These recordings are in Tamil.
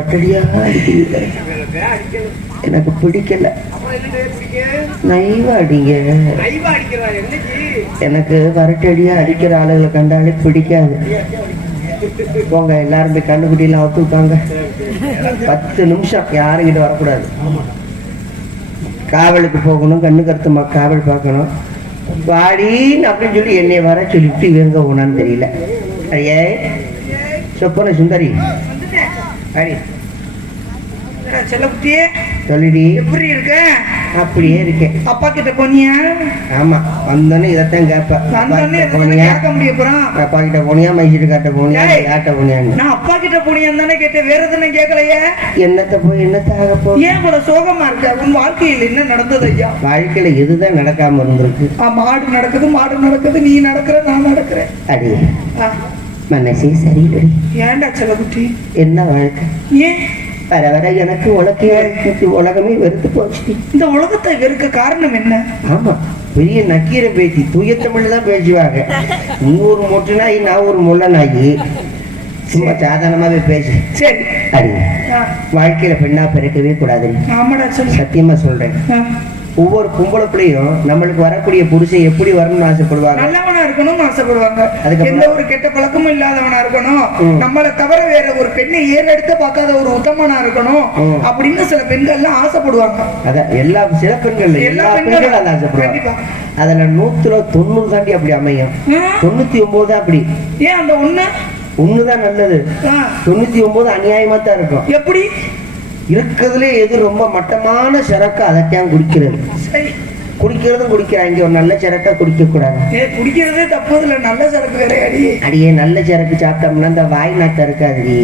போட்டுக்கிட்டு அடிக்கிறீங்க எனக்கு பிடிக்கல. நைவா அடிங்க. எனக்கு வரட்டடியா அடிக்கிற ஆளுகளை கண்டாலே பிடிக்காது. போங்க எல்லாரும் போய் கண்ணுக்குட்டியெல்லாம் அவுத்து பத்து நிமிஷம் யாருக்கிட்ட வரக்கூடாது. காவலுக்கு போகணும் கண்ணு கருத்துமா காவல் பார்க்கணும். வாடின்னு அப்படின்னு சொல்லி என்னை வர சொல்லிட்டு இவங்க போனான்னு தெரியல. ஐயே சொப்பன சுந்தரி. அடி செல்லக்குட்டியே சொல்லிடி. எப்படி இருக்க? அப்படியே இருக்கேன். அப்பா கிட்ட போனியா? ஆமா வந்தோடனே இதைத்தான் கேட்பேன் போனியா? கேட்க முடிய போறான் அப்பா கிட்ட போனியா? மைசூர் காட்ட போனியா. யார்கிட்ட போனியான்னு. நான் அப்பா கிட்ட போனியான்னு தானே கேட்டேன். வேற எதுவும் கேட்கலையே? என்னத்த போய் என்னத்த ஆக போ ஏன் இவ்வளவு சோகமா இருக்க? உன் வாழ்க்கையில் என்ன நடந்தது ஐயா? வாழ்க்கையில எதுதான் நடக்காம இருந்திருக்கு? மாடு நடக்குது மாடு நடக்குது நீ நடக்கிற நான் நடக்கிறேன். அடி. மனசே சரியில்லை ஏன்டா செல்லக்குட்டி? என்ன வாழ்க்கை ஏன்? வர வர எனக்கு உலகே உலகமே வெறுத்து போச்சு இந்த உலகத்தை வெறுக்க காரணம் என்ன? ஆமா பெரிய நக்கீர பேத்தி தூய தமிழ் தான் பேசுவாங்க. நீ ஒரு மொட்டு நாய் நான் ஒரு முள்ள நாயி. சும்மா சாதாரணமாவே பேசு. சரி. ஆ, வாழ்க்கையில பெண்ணா பிறக்கவே கூடாது. சத்தியமா சொல்றேன். ஒவ்வொரு பொம்பளை பிள்ளையும் நம்மளுக்கு வரக்கூடிய புருஷன் எப்படி வரணும்னு ஆசைப்படுவாங்க? நல்லவனா இருக்கணும்னு ஆசைப்படுவாங்க. அதுக்கப்புறம்? எந்த ஒரு கெட்ட பழக்கமும் இல்லாதவனா இருக்கணும். நம்மளை தவிர வேற ஒரு பெண்ணை ஏறெடுத்து பார்க்காத ஒரு உத்தமனா இருக்கணும். அப்படின்னு சில பெண்கள்லாம் ஆசைப்படுவாங்க. அதான் எல்லா சில பெண்கள் எல்லா பெண்களும் அதை ஆசைப்படுவாங்க. அதுல நூத்துல தொண்ணூறு தாண்டி அப்படி அமையும். தொண்ணூத்தி ஒன்பது அப்படி. ஏன் அந்த ஒண்ணு? ஒண்ணுதான் நல்லது. தொண்ணூத்தி ஒன்பது அநியாயமா தான் இருக்கும். எப்படி? இருக்கிறதுல எது ரொம்ப மட்டமான சரக்கு அதைத்தான் குடிக்கிறது. குடிக்கிறதும் குடிக்கிறாங்க ஒரு நல்ல சரக்கா குடிக்க கூடாது குடிக்கிறதே தப்பு இதுல நல்ல சரக்கு வேற அடி. அடியே நல்ல சரக்கு சாப்பிட்டோம்னா இந்த வாய் நாட்டம் இருக்காதுடி.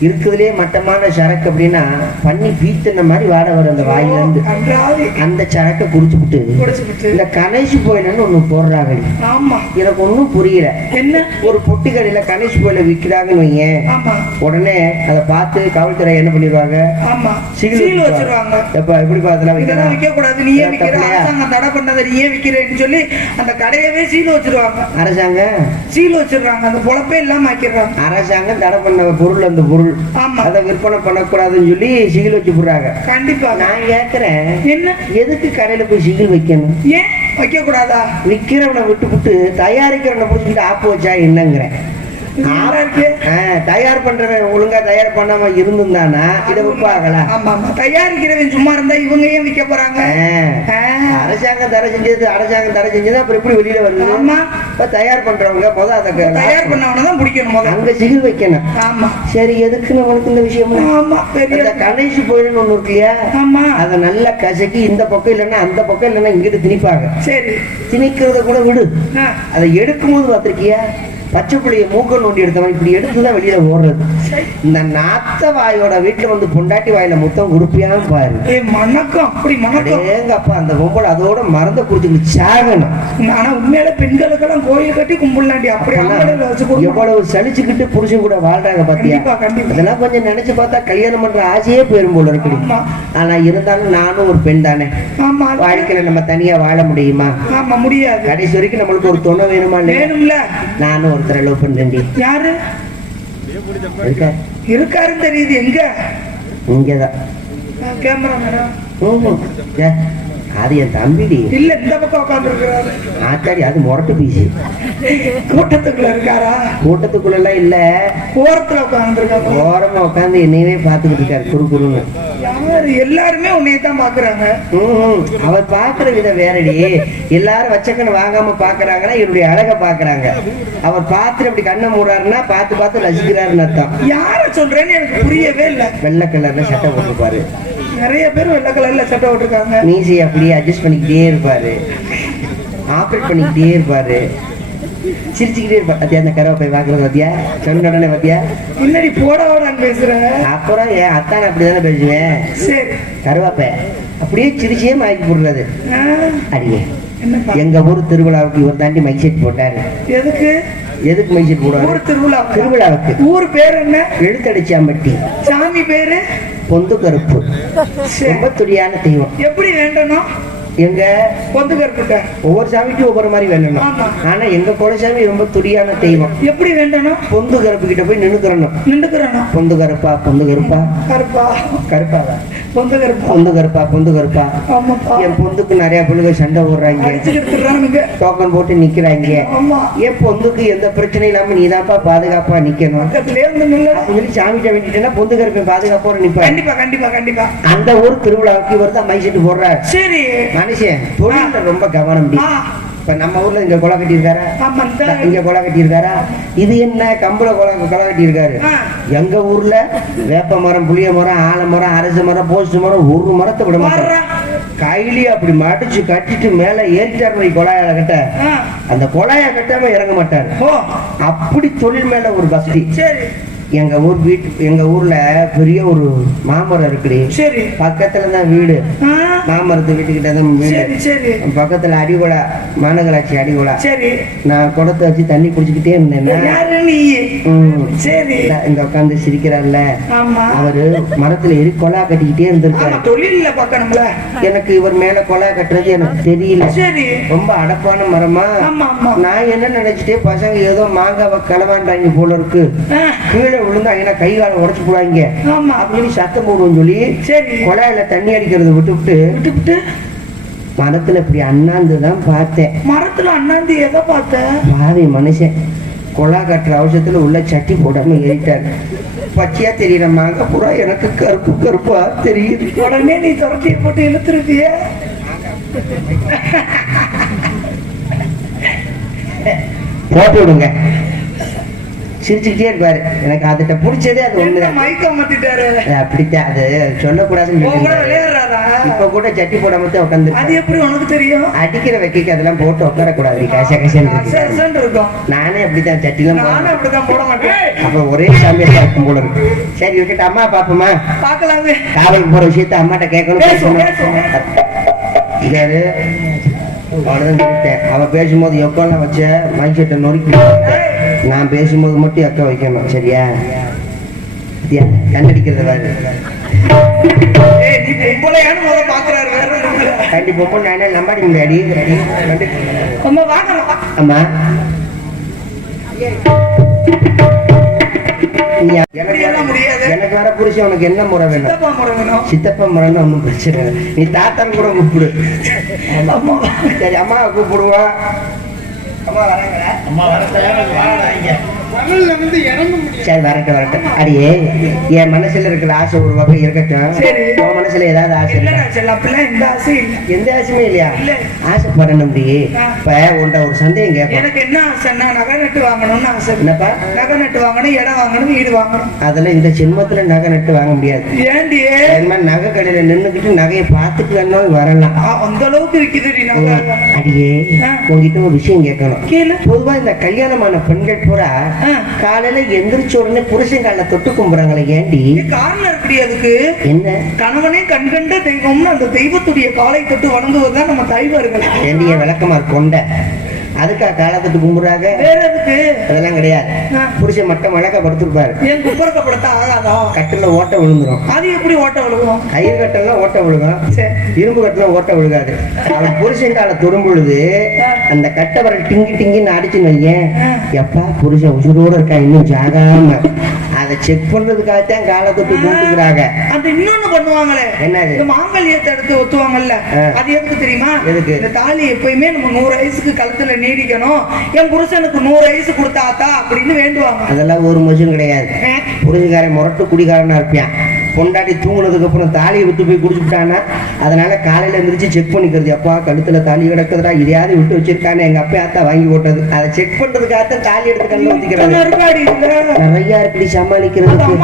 இருக்கிறதுலே மட்டமான சரக்கு அப்படின்னா பண்ணி பீத்துன மாதிரி வாட வரும் அந்த வாயில இருந்து அந்த சரக்கை குடிச்சுக்கிட்டு இந்த கணேஷ் கோயிலன்னு ஒண்ணு போடுறாங்கடி ஆமா. எனக்கு ஒன்றும் புரியல. என்ன? ஒரு பொட்டி கடையில கணேஷ் கோயில விற்கிறாங்கன்னு ஆமா. உடனே அதை பார்த்து காவல்துறை என்ன பண்ணிடுவாங்க? சீல் வச்சிருவாங்க. எப்ப எப்படி பார்த்தலாம் இதெல்லாம் விற்க கூடாது தப்பில்லையா? அரசாங்கம் தடை பண்ணதை நீயே விக்கிறேன்னு சொல்லி அந்த கடையவே சீல் வச்சிருவாங்க. அரசாங்கம்? சீல் வச்சிடுறாங்க அந்த பொழப்பே இல்லாம ஆக்கிடுறாங்க. அரசாங்கம் தடை பண்ண பொருள் அந்த பொருள் ஆமா. அதை விற்பனை பண்ணக்கூடாதுன்னு சொல்லி சிகில் வச்சு போடுறாங்க. கண்டிப்பா. நான் கேட்கிறேன் என்ன? எதுக்கு கடையில போய் சிகில் வைக்கணும்? ஏன்? வைக்க கூடாதா விக்கிறவனை விட்டுப்புட்டு தயாரிக்கிறவனை பிடிச்சிட்டு ஆப்பு வச்சா என்னங்கிறேன். தயார் பண்றவன் ஒழுங்கா தயார் பண்ணாம இருந்திருந்தானா இதை விற்பாங்களா ஆமா ஆமா. தயாரிக்கிறவன் சும்மா இருந்தா இவங்க ஏன் விற்க போறாங்க? அரசாங்கம் தடை செஞ்சது அரசாங்கம் தடை செஞ்சது அப்புறம் எப்படி வெளியில வருது? ஆமா. இப்ப தயார் பண்றவங்க முத அதை தயார் பண்ணவன தான் பிடிக்கணும் முதல்ல. அங்க சிகில் வைக்கணும். ஆமா. சரி எதுக்கு நம்மளுக்கு இந்த விஷயம்? ஆமா பெரிய கணேஷ் கோயில்னு ஒண்ணு இருக்கு இல்லையா? ஆமா. அதை நல்லா கசக்கி இந்த பக்கம் இல்லைன்னா அந்த பக்கம் இல்லைன்னா இங்கிட்டு திணிப்பாங்க. சரி. திணிக்கிறத கூட விடு. அதை எடுக்கும்போது பார்த்திருக்கியா? பச்சை புள்ளைய மூக்க நோண்டி எடுத்தவன் இப்படி எடுத்துதான் வெளியில ஓடுறது. இந்த நாத்த வாயோட வீட்டுல வந்து பொண்டாட்டி வாயில முத்தம் உருப்பியாம பாரு. மணக்கம் அப்படி மணக்கம். ஏங்கப்பா அந்த பொம்பளை அதோட மறந்த குடிச்சுக்கிட்டு சாகணும். ஆனா உண்மையில பெண்களுக்கெல்லாம் கோயில் கட்டி கும்பிடலாண்டி. அப்படி. எவ்வளவு சலிச்சுக்கிட்டு புருஷன் கூட வாழ்றாங்க பாத்தியா. அதெல்லாம் கொஞ்சம் நினைச்சு பார்த்தா கல்யாணம் பண்ற ஆசையே போயிரும் போல இருக்கு. ஆனா இருந்தாலும் நானும் ஒரு பெண் தானே. வாழ்க்கையில நம்ம தனியா வாழ முடியுமா? ஆமா முடியாது. கடைசி வரைக்கும் நம்மளுக்கு ஒரு துணை வேணுமா வேணும்ல. நானும் ஒருத்தரை லவ் யாரு? இருக்கா இருக்காருன்னு தெரியுது. எங்க? இங்கதான். கேமரா மேடம் அது என் தம்பிடி. இல்ல இந்த பக்கம் உட்கார்ந்து இருக்கிறாரு ஆத்தாடி அது முரட்டு பீசி கூட்டத்துக்குள்ள இருக்காரா? கூட்டத்துக்குள்ள இல்ல. ஓரத்துல உட்கார்ந்து இருக்காரு ஓரமா உட்காந்து என்னையவே பாத்துக்கிட்டு இருக்காரு. குறு யாரு எல்லாருமே உன்னைய தான் பாக்குறாங்க. அவர் பாக்குற விதம் வேறடி. எல்லாரும் வச்சக்கன்னு வாங்காம பாக்குறாங்கன்னா என்னுடைய அழக பாக்குறாங்க. அவர் பார்த்துட்டு அப்படி கண்ணை மூடாருன்னா பார்த்து பார்த்து ரசிக்கிறாருன்னு அர்த்தம். யார சொல்றேன்னு எனக்கு புரியவே இல்ல. வெள்ளை கலர்ல சட்டை போட்டிருப்பாரு. நிறைய பேர் வெள்ளை கலர்ல சட்டை விட்டுருக்காங்க மீசி அப்படியே அட்ஜஸ்ட் பண்ணிக்கிட்டே இருப்பாரு. ஆப்ரேட் பண்ணிக்கிட்டே இருப்பாரு. சிரிச்சுக்கிட்டே இருப்பாரு அத்தியா அந்த கரவை போய் பாக்குறது பாத்தியா? சொன்ன உடனே பாத்தியா? முன்னாடி போட வாடான்னு பேசுற அப்புறம் என் அத்தான் அப்படிதானே பேசுவேன்? சரி. கருவாப்பை. அப்படியே சிரிச்சே மயக்கி போடுறது. ஆ, அடியே. என்னப்பா? எங்க ஊர் திருவிழாவுக்கு இவர் தாண்டி மைக் செட் போட்டாரு. எதுக்கு? எதுக்கு மைக் செட் ஊர் திருவிழா திருவிழாவுக்கு. ஊர் பேர் என்ன? எழுத்தடிச்சாம்பட்டி சாமி பேரு? பொந்து கருப்பு. ரொம்ப துடியான தெய்வம். எப்படி வேண்டணும்? எங்க? பொந்து கருப்புட்ட. ஒவ்வொரு சாமிக்கும் ஒவ்வொரு மாதிரி வேண்டணும். ஆனா எங்க குலசாமி ரொம்ப துடியான தெய்வம். எப்படி வேண்டணும்? பொந்து கருப்பு கிட்ட போய் நின்னுக்கிறணும். நின்றுக்கிறணும் பொந்து கருப்பா பொந்து கருப்பா? கருப்பா. பொந்து கருப்பா. பொந்து கருப்பா பொந்து கருப்பா? என் பொந்துக்கு நிறைய பிள்ளைங்க சண்டை இருக்கானுங்க டோக்கன் போட்டு நிக்கிறாங்க. என் பொந்துக்கு எந்த பிரச்சனையும் இல்லாம நீதான்ப்பா பாதுகாப்பா நிக்கணும். சொல்லி சாமிகிட்ட வேண்டிட்டேன்னா பொந்து கருப்பேன் பாதுகாப்போட நிப்பாரு. கண்டிப்பா கண்டிப்பா கண்டிப்பா. அந்த ஊர் திருவிழாவுக்கு இவர் தான் மைசெட்டு போடுறாரு. சரி. மனுஷன். தொழில ரொம்ப கவனம் இப்ப நம்ம ஊர்ல இங்க கொலை கட்டியிருக்காரா? இங்க கொலை கட்டியிருக்காரா? இது என்ன? கம்புல கொலை கொலை கட்டியிருக்காரு. எங்க ஊர்ல வேப்ப மரம் புளிய மரம் ஆல மரம் அரச மரம் போஸ்ட் மரம் ஒரு மரத்தை விட மாட்டாரு வர்றா. கையிலேயே அப்படி மடிச்சு கட்டிட்டு மேல ஏறிட்டாரு கொலாய கட்ட. ஆ, அந்த கொலாய கட்டாம இறங்க மாட்டாரு. அப்படி தொழில் மேல ஒரு சரி. எங்க ஊர் வீட்டு எங்க ஊர்ல பெரிய ஒரு மாமரம் இருக்குடி. சரி. பக்கத்துல தான் வீடு மாமரத்து வீட்டுக்கிட்ட தான் வீடு. பக்கத்துல அடிகொலா மாநகராட்சி அடிகொலா. சரி. நான் குடத்தை வச்சு தண்ணி குடிச்சுக்கிட்டே ம், சரி. இந்த- உட்காந்து சிரிக்கிறார்ல. அவரு மரத்துல ஏறி கொலா கட்டிக்கிட்டே இருந்திருக்காரு. தொழில்ல பார்க்கணும்ல. எனக்கு இவர் மேல கொலா கட்டுறது எனக்கு தெரியல. சரி. ரொம்ப அடப்பான மரமா? நான் என்ன நினைச்சிட்டே பசங்க ஏதோ மாங்காவை களவாண்டாங்க போல இருக்கு. ஆ, கீழே விழுந்தாங்கன்னா கை காலை உடைச்சு போடுவாங்க? ஆமா. அப்படின்னு சத்தம் போடுவோம் சொல்லி சரி. கொலாயில தண்ணி அடிக்கிறத விட்டுவிட்டு விட்டு விட்டு மரத்துல இப்படி அண்ணாந்து தான் பார்த்தேன். மரத்துல அண்ணாந்தி எதை பார்த்த? பாவி மனுஷன். கொலா கட்டுற அவசரத்துல உள்ள சட்டி போடாம ஏறிட்டாரு. பச்சையா தெரியற மாங்க பூரா எனக்கு கருப்பு கருப்பா தெரியுது. உடனே நீ துரட்டியை போட்டு இழுத்துருக்கிய போட்டு விடுங்க. சிரிச்சுக்கிட்டே இருப்பாரு. எனக்கு அதுகிட்ட பிடிச்சதே அது மாத்திட்டாரு? அது அப்படித்தான். அது சொல்லக்கூடாதுன்னு இப்ப கூட சட்டி போடாம தான் உட்காந்து அது எப்படி உனக்கு தெரியும்? அடிக்கிற வைக்க அதெல்லாம் போட்டு உட்காரக்கூடாது. கச கசன்னு இருக்கும். நானே அப்படித்தான். அப்படிதான் போட மாட்டேன். அப்ப ஒரே சாமியா இருக்கும் போல இருக்கு. சரி இருக்கட்டும் அம்மா பாப்போமா பாக்கலாமே காவலுக்கு போற விஷயத்த அம்மாட்ட கேட்கணும். இதாரு அவ்வளவுதான் சொல்லிட்டேன். அவ பேசும்போது எக்கோலாம் வச்ச மைசெட்டை நொறுக்கி விட்டுட்டேன். நான் பேசும்போது மட்டும் எக்க வைக்கணும் சரியா? கண்ணடிக்கிறத வேற. கண்டிப்பா நானே நம்பாடி எல்லாம் முடியாது. எனக்கு வர புருஷன் உனக்கு என்ன முறை வேணும்? சித்தப்பா முறைன்னு ஒன்றும் பிரச்சனை நீ தாத்தான் கூட கூப்பிடு. சரி அம்மா கூப்பிடுவா. அம்மா வராங்களா அம்மா வர தயாரா இருக்கு. சரி வரட்டும் வரட்டும். அடியே என் மனசுல இருக்கிற ஆசை ஒரு பக்கம் இருக்கட்டும். உன் மனசுல ஏதாவது ஆசை எந்த ஆசையும் இல்லையா? இல்ல. ஆசைப்படணும். இப்ப உன்ட்ட ஒரு சந்தேகம் கேட்பேன் எனக்கு என்ன ஆசைன்னா நகை நட்டு வாங்கணும்னு ஆசை. என்னப்பா? நகை நட்டு வாங்கணும் இடம் வாங்கணும் வீடு வாங்கணும். அதெல்லாம் இந்த ஜென்மத்துல நகை நட்டு வாங்க முடியாது. ஏண்டி? நகை கடையில நின்னுக்கிட்டு நகையை பார்த்துட்டு வரலாம். அந்த அளவுக்கு நகை. அடியே. உங்ககிட்ட ஒரு விஷயம் கேட்கணும். பொதுவா இந்த கல்யாணமான பெண்கள் பூரா. காலையில எந்திரிச்ச உடனே புருஷன் கால தொட்டு கும்புறாங்களே ஏண்டி? காரணம் இருக்குடி அதுக்கு? என்ன? கணவனே கண்கண்ட தெய்வம்னு அந்த தெய்வத்துடைய காலை தொட்டு வணங்குவதுதான் நம்ம தைவர்கள் ஏண்டிய விளக்கமா கொண்ட. அதுக்கா காலத்துட்டு கும்புறாங்க வேற எதுக்கு அதெல்லாம் கிடையாது. புருஷன் மட்டும் வழக்க படுத்திருப்பாரு. ஏன் குப்பரக்கப்படுத்தா ஆகாதா கட்டுல ஓட்ட விழுந்துரும். அது எப்படி ஓட்ட விழுவும் கயிறு கட்டெல்லாம் ஓட்ட விழுகும். இரும்பு கட்டெல்லாம் ஓட்ட விழுகாது. அவன் புருஷன் கால தொடும் பொழுது அந்த கட்டை வரல் டிங்கி டிங்கின்னு அடிச்சுன்னு வையேன். எப்பா புருஷன் உசுரோட இருக்கா? இன்னும் ஜாகாம. அதை செக் பண்றதுக்காகத்தான் காலத்துக்கு கூப்பிட்டுக்கிறாங்க அந்த இன்னொன்னு பண்ணுவாங்களே என்னது? இந்த மாங்கல்யத்தை எடுத்து ஒத்துவாங்கல்ல. அது எதுக்கு தெரியுமா எதுக்கு? இந்த தாலி எப்பயுமே நம்ம நூறு வயசுக்கு கழுத்துல நீடிக்கணும் என் புருஷனுக்கு நூறு வயசு கொடுத்தாத்தா அப்படின்னு வேண்டுவாங்க அதெல்லாம் ஒரு மோசம் கிடையாது. புரிஞ்சுக்காரன் முரட்டு குடிகாரனா இருப்பான் பொண்டாட்டி தூங்குனதுக்கு அப்புறம் தாலியை விட்டு போய் குடிச்சுட்டானா அதனால காலையில எந்திரிச்சு செக் பண்ணிக்கிறது. அப்பா கழுத்துல தாலி கிடக்குதுடா இதையாவது விட்டு வச்சிருக்கான்னு எங்க அப்பா ஆத்தா வாங்கி போட்டது. அதை செக் பண்றதுக்காகத்தான் தாலி எடுத்து கண்ணு இதுல நிறைய இருக்குடி அது சமாளிக்கிறதுக்கு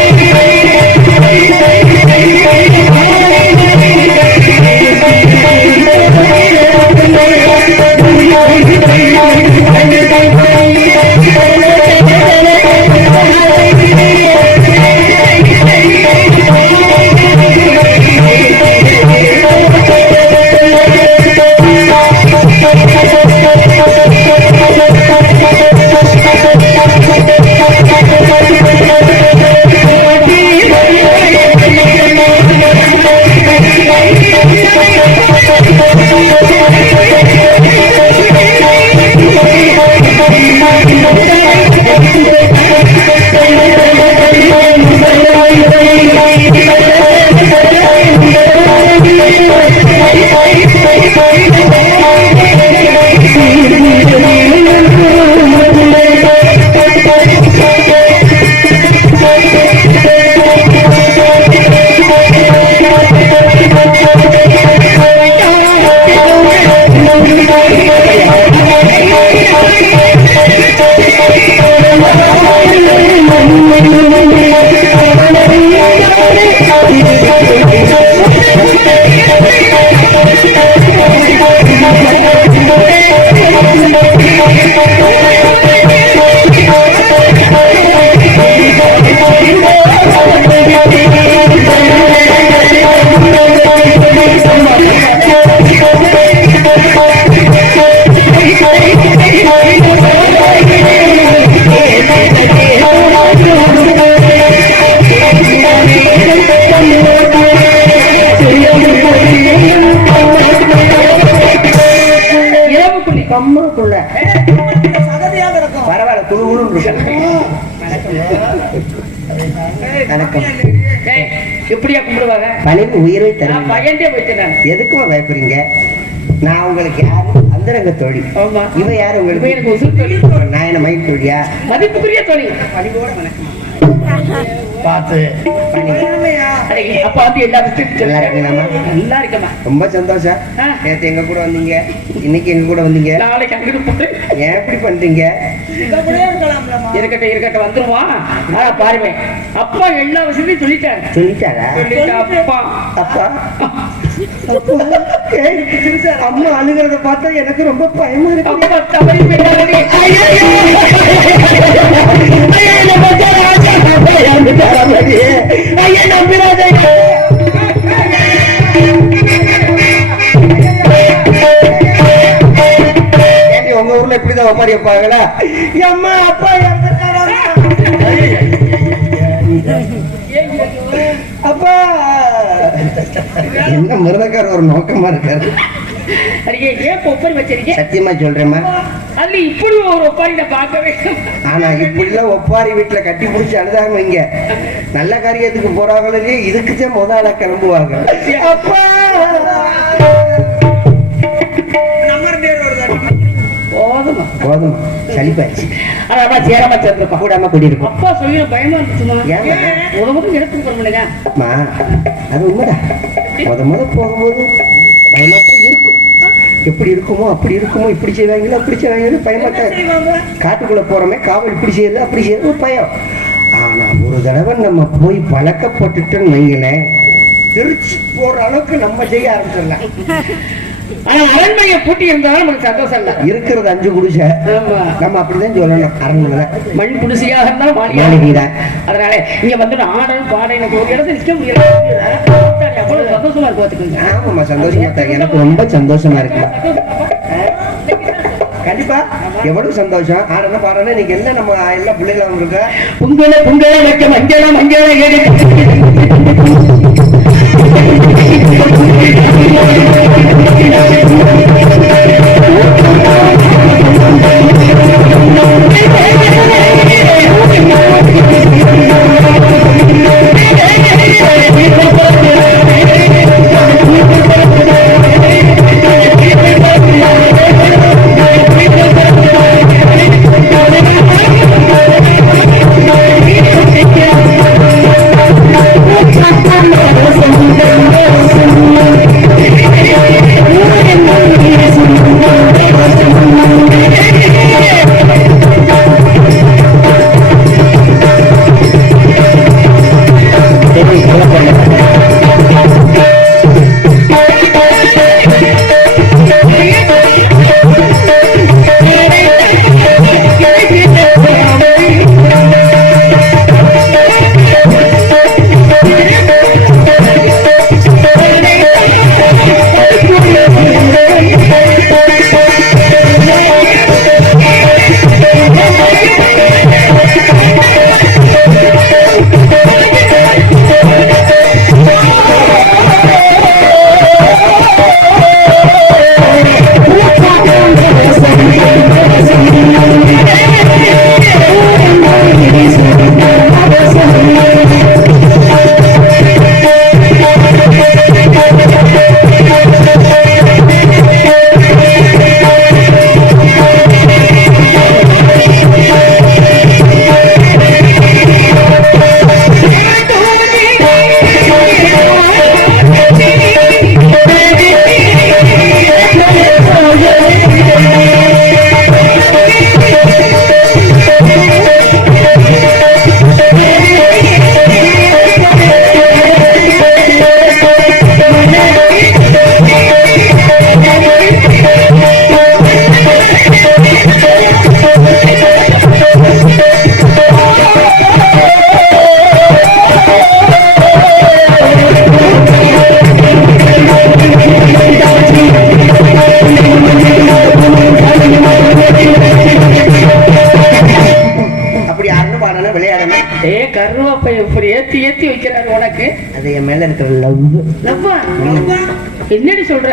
பரவாயில்ல குழு வணக்கம். ஏய், எப்படியா கும்பிடுவாங்க? பணிவு உயிரை நான் தருவேன் பயந்தே போயிட்டேன். எதுக்குமா பயப்படுறீங்க? நான் உங்களுக்கு யாரு? அந்தரங்க தோழி. ஆமா. இவ யாரு உங்களுக்கு. நான் என்ன தோழியா? மதிப்புக்குரிய தோழி. பார்த்து. பணி. உண்மையா? அடே, அப்பா வந்து எல்லா? நல்லா இருக்கேம்மா. ரொம்ப சந்தோஷம். நேத்து எங்க கூட வந்தீங்க? இன்னைக்கு எங்க கூட வந்தீங்க? நாளைக்கு அங்கிட்டு போட்டு ஏன் எப்படி பண்றீங்க? இங்க கூட இருக்கலாம்லம்மா. இருக்கட்டும் இருக்கட்டும் வந்துருவான் ஆனா பாருங்க அப்பா எல்லா விஷயத்தையும் சொல்லிட்டாரு. சொல்லிட்டாரா? சொல்லிட்டா அப்பா. அப்பா? அம்மா அழுகிறத பார்த்தா எனக்கு ரொம்ப பயமா இருக்கு. ஐயா ஊர்ல இப்படிதான் ஒப்பாரி வைப்பாங்களா அம்மா அப்பா? அப்பா என்ன மிருதக்கார ஒரு நோக்கமா இருக்காரு? சத்தியமா சொல்றேம்மா. அதுல இப்படி ஒரு ஒப்பாரி நான் பார்க்கவே ஆனா இப்படிலாம் ஒப்பாரி வீட்டுல கட்டி பிடிச்சி அழுதாங்க வைங்க. நல்ல காரியத்துக்கு போறாங்களே இதுக்குதான் முத ஆளா கிளம்புவாங்க. அப்பா! போதும் சளிப்பாச்சு அதான் சேரமா சேர்ந்துருக்கோம். கூடாம கூட்டியிருக்கோம். அப்பா சொல்லி பயமா இருந்துச்சு ஏம்மா? உதவும் எடுத்து போறோம்லங்க அம்மா அது உண்மைதான் முத முத போகும்போது பயமா இருக்கும். எப்படி இருக்குமோ அப்படி இருக்குமோ இப்படி செய்வாங்களோ அப்படி செய்வாங்களோ பயமா காட்டுக்குள்ள போறோமே காவல் இப்படி செய்யறது அப்படி ஒரு பயம். ஆனா ஒரு தடவை நம்ம போய் பழக்கப்பட்டுட்டோம்னு வைங்களேன் திருச்சி போற அளவுக்கு நம்ம செய்ய ஆரம்பிச்சிடலாம். ஆனா அரண்மையை பூட்டி இருந்தாலும் நமக்கு சந்தோஷம் இல்ல. இருக்கிறது அஞ்சு குடிசை. ஆமா. நம்ம அப்படிதான் சொல்லணும். அரண்மனை தான் மண் குடிசையாக இருந்தாலும் மாளிகை மாளிகைதான். அதனால இங்க வந்து ஆடல் பாட எனக்கு ஒரு இடத்துல முடியல அவ்வளவு சந்தோஷமா இருக்கு பாத்துக்கோங்க ஆமாம்மா சந்தோஷமா தான் எனக்கு ரொம்ப சந்தோஷமா இருக்குமா கண்டிப்பா எவ்வளவு சந்தோஷம்? ஆடணும் பாடணும் இன்னைக்கு என்ன நம்ம எல்லா பிள்ளைகளும் இருக்கா புங்கல புங்கல வைக்க மஞ்சள மஞ்சள ஏடி அப்படி என் மேல இருக்கிற லவ் என்னடி சொல்ற?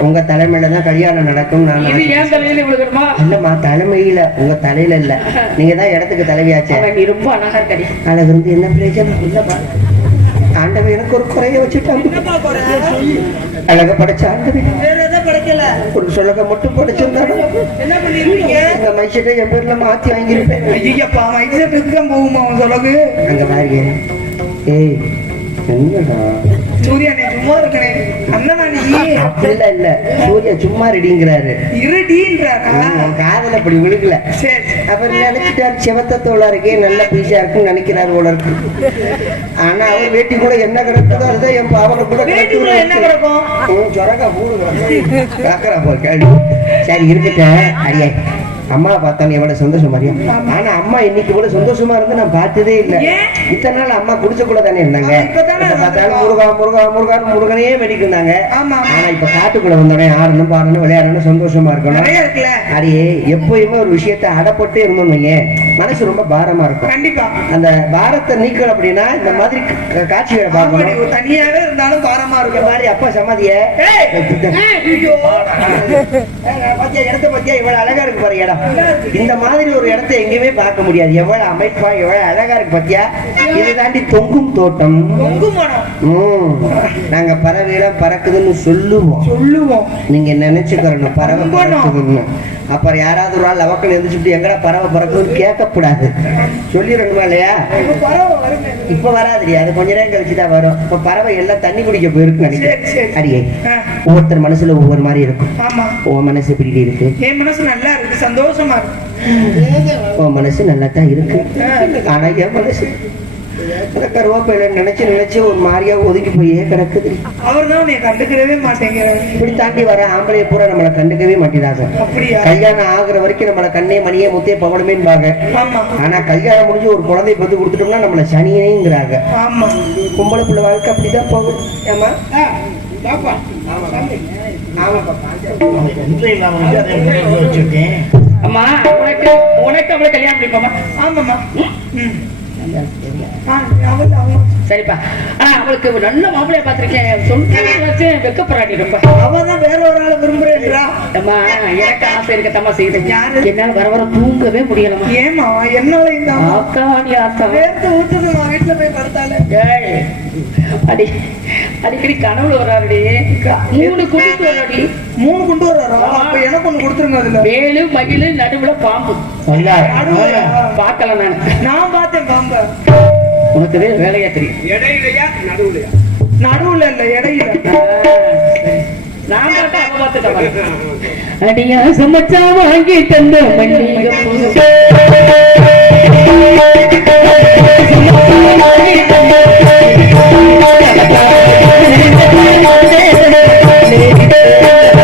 உங்க தலைமையில தான் கல்யாணம் நடக்கும் நான் இல்லம்மா தலைமையில உங்க தலையில இல்ல. நீங்க தான் இடத்துக்கு தலைவியாச்சே. ரொம்ப அழகா இருக்கடி. அதுல இருந்து என்ன பிரயோஜனம்? இல்லப்பா ஆண்டவன் எனக்கு ஒரு குறைய குறை? அழக படைச்ச ஆண்டவன். ஒரு சொல்லக மட்டும் இந்த மைசெட்டை என் பேர்ல மாத்தி வாங்கியிருப்பேன். ஐயப்பா மைசெட்டுக்கு தான் போகுமா அவன் சொல்லகு அங்க பாருங்க. ஏய் சூரியனே சும்மா இருக்கனே அண்ணனா நீ? அப்படிலாம் இல்ல. சூர்யா சும்மா ரெடிங்கிறாரு இருடின்றாரா? காதல அப்படி விழுகல. சரி. அவர் நினைச்சிட்டார் செவத்த தோளா இருக்கே நல்ல பீஸா இருக்குன்னு நினைக்கிறார் போல இருக்கு. ஆனா அவர் வேட்டி கூட என்ன கிடக்குதோ அதுதான் என் பாவனை கூட வேட்டிக்குள்ள என்ன கிடக்கும்? உன் சொரக்கா பூடு கிடக்கு. கிடக்குறா போல் கேள்வி சரி இருக்கட்டும். அடியே. அம்மா பார்த்தாலும் எவ்வளவு சந்தோஷம் அறியா ஆனா அம்மா இன்னைக்கு இவ்வளவு சந்தோஷமா இருந்து நான் பார்த்ததே இல்ல? இத்தனை நாள் அம்மா குடிச்சக்குள்ள தானே இருந்தாங்க. பார்த்தாலும் முருகா முருகா முருகனையே வெடிக்குந்தாங்க. ஆமா ஆனா இப்ப காட்டுக்குள்ள வந்தோடனே ஆடணும் பாடணும் விளையாடணும் சந்தோஷமா இருக்கணும். அடியே எப்பயுமே ஒரு விஷயத்தை அடப்பட்டு இருந்தோம் வையேன். மனசு ரொம்ப பாரமா இருக்கும். கண்டிப்பா. அந்த பாரத்தை நீக்கணும் அப்படின்னா இந்த மாதிரி காட்சிகளை பார்க்கணும். தனியாவே இருந்தாலும் பாரமா இருக்கும். மாதிரி அப்பா சமாதிய இடத்த பாத்தியா இவ்வளவு அழகா இருக்கு பாரு இடம் இந்த மாதிரி ஒரு இடத்த எங்கேயுமே பார்க்க முடியாது. எவ்வளவு அமைப்பா எவ்வளவு அழகா இருக்கு பாத்தியா? இது தாண்டி தொங்கும் தோட்டம். நாங்க பறவைலாம் பறக்குதுன்னு சொல்லுவோம். சொல்லுவோம். நீங்க நினைச்சுக்கிறணும் பறவை. பறக்குதுன்னு. அப்புறம் யாராவது ஒரு ஆள் லவக்கல் எழுந்திரிச்சுட்டு எங்கடா பறவை பறக்குதுன்னு கேட்கக்கூடாது. சொல்லிடணுமா இல்லையா? இப்ப வராதுடி. அது கொஞ்ச நேரம் கழிச்சு தான் வரும். இப்ப பறவை எல்லாம் தண்ணி குடிக்க போயிருக்கு சரி, சரி. நினைக்கிறேன் அடியே ஒவ்வொருத்தர் மனசுல ஒவ்வொரு மாதிரி இருக்கும். ஆமா. உன் மனசு எப்படி இருக்கு. என் மனசு நல்லா இருக்கு சந்தோஷமா இருக்கு. உன் மனசு நல்லா தான் இருக்கு. ஆனா என் மனசு இந்த கருவேப்பிலை நினைச்சு நினைச்சு ஒரு மாதிரியா ஒதுங்கி போயே கிடக்குது. அவர் தான் உன்னை கண்டுக்கிறவே மாட்டேங்கிறவர் இப்படி தாண்டி வர ஆம்பளைய பூரா நம்மளை கண்டுக்கவே மாட்டேங்கிறாங்க அப்படியா? கல்யாணம் ஆகுற வரைக்கும் நம்மள கண்ணே மணியே முத்தே பவனமேன்பாங்க ஆமா. ஆனா கல்யாணம் முடிஞ்சு ஒரு குழந்தை பத்து கொடுத்துட்டோம்னா நம்மள சனியேங்கிறாங்க. ஆமா. பொம்பளை பிள்ளை வாழ்க்கை அப்படிதான் போகும் ஏமா அம்மா உனக்கு உனக்கு அவளை கல்யாணம் பண்ணிப்போமா? ஆமாம்மா. சரிப்பா. ஆனா அவளுக்கு ஒரு நல்ல மாப்பிளைய பார்த்திருக்கேன். சொல்றது வச்சு வெக்கப்படுறாடி ரொம்ப அவ தான் வேற ஒரு ஆளை விரும்புறேன்றா. அம்மா எனக்கு ஆசை இருக்கத்தாம்மா செய்யுது. யாரு? என்னால வர வர தூங்கவே முடியலம்மா. ஏமா என்னால இந்த ஆத்தாடி ஆத்தா. வேர்த்து ஊத்துது நான் வீட்டுல போய் படுத்தாலே. ஏய், அடி அடிக்கடி கனவுல வராருடி. மூணு குடிக்கு வராடி மூணு கொண்டு வர்றாரா அப்ப எனக்கு ஒண்ணு கொடுத்துருங்க அதுல. வேலு மகிழு நடுவுல பாம்பு. பார்க்கல நான். நான் பார்த்தேன் பாம்ப. உனக்கு வேலையா தெரியும். நடுவுல இல்ல இடையில நான் பார்த்தா அவ பார்த்துட்டேன் அடியா சமைச்சா வாங்கி தந்த மல்லிகை Thank you.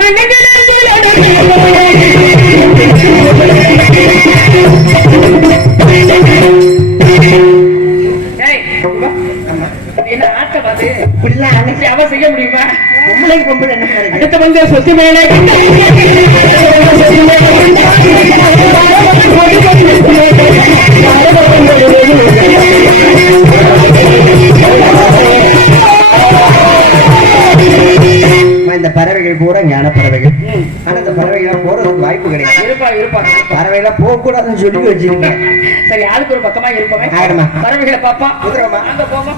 என்ன கிடைக்கும் அடுத்த வந்து சொத்து மேலே. அம்மா, இந்த பறவைகள் பூரா ஞான பறவைகள் ஆனா இந்த பறவைகள் போறதுக்கு வாய்ப்பு கிடையாது. இருப்பா இருப்பா. பறவைலாம் போக கூடாதுன்னு சொல்லி வச்சிருக்கீங்க சரி ஆளுக்கு ஒரு பக்கமா இருப்பாங்க ஆயிடுமா. பறவைகளை பாப்பா குதிரைமா. அங்க போமா.